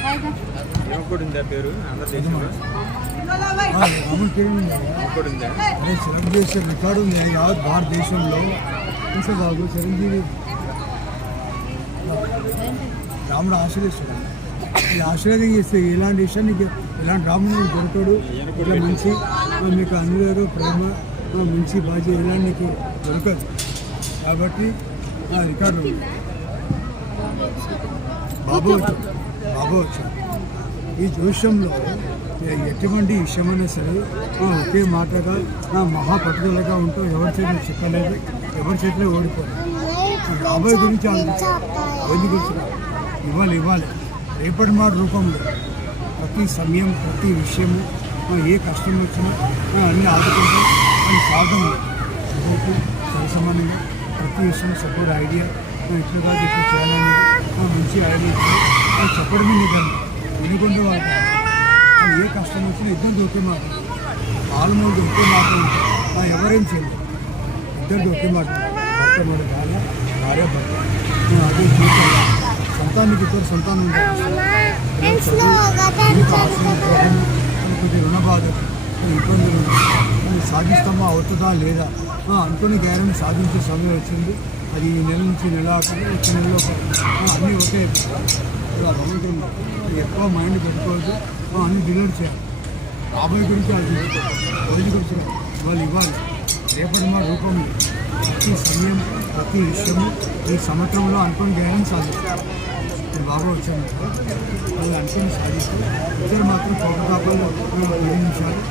ఉందా పేరు? ఉంది కదా, సెలెక్ట్ చేసే రికార్డు ఉంది. భారతదేశంలో. చూసే బాబు చిరంజీవి. రాముడు ఆశీర్వదిస్తాడు ఈ ఆశీర్వాదం చేస్తే ఇలాంటి విషయం నీకు ఇలాంటి రాముడు నీకు దొరకడు ఇట్లా మంచి మీకు అనురాగ ప్రేమ మంచి బాధ్యత ఇలాంటి నీకు దొరకదు. కాబట్టి ఆ రికార్డు. బాబు వచ్చాడు ఈ జోష్యంలో ఎటువంటి విషయమైనా సరే ఒకే మాటగా నా మహా పట్టుదలగా ఉంటూ ఎవరి చేతిలో చెప్పలేదు ఎవరి చేతిలో ఓడిపోలేదు. రాబోయే గురించి ఆలోచించి గురించి ఇవ్వాలి ఇవ్వాలి. రేపటి మాట రూపంలో ప్రతి సమయం ప్రతి విషయము ఏ కష్టం వచ్చినా అన్నీ అన్ని ఆదుకుంటూ అని సాధన సరిసమానంగా ప్రతి విషయం సపోర్ట్ ఐడియా ఇట్లా కాదు ఇట్లా చేయాలని మంచి ఐడియా ఇచ్చి ఆ, చెప్పడమే నిజం వినుకుంటూ వాళ్ళు ఏ కష్టం వచ్చినా ఇద్దరు దొరికే మాట. ఆల్మోస్ట్ దొరికే మాట. ఉంటుంది. ఎవరేం చేయలేదు. ఇద్దరు దొరికే మాట. భర్త మన భార్య భార్య భర్త. ఆ, అదే జీవితంలో. సంతానికి ఇద్దరు సంతానం ఉంటారు కొద్ది రుణ బాధ ఇబ్బందులు సాధిస్తామా అవుతుందా లేదా? ఆ, అనుకున్న గ్యారెంటీ సాధించే సమయం వచ్చింది. అది ఈ నెల నుంచి నెల ఆకుండా నెలలో అన్నీ ఒకే. భగవంతుడు ఎక్కువ మైండ్ పెట్టుకోవద్దు. అన్నీ అన్ని డిలీట్ చేయాలి. రాబోయే గురించి అది రోజు గురించి వాళ్ళు ఇవ్వాలి. రేపటి మా రూపంలో ప్రతి సమయం ప్రతి విషయము ఈ సంవత్సరంలో అనుకుని జ్ఞానం సాధిస్తారు ఇప్పుడు బాగా వచ్చాను వాళ్ళు అనుకుని సాధిస్తారు ఇద్దరు మాత్రం పొగ కాపాలు నిమిషాలు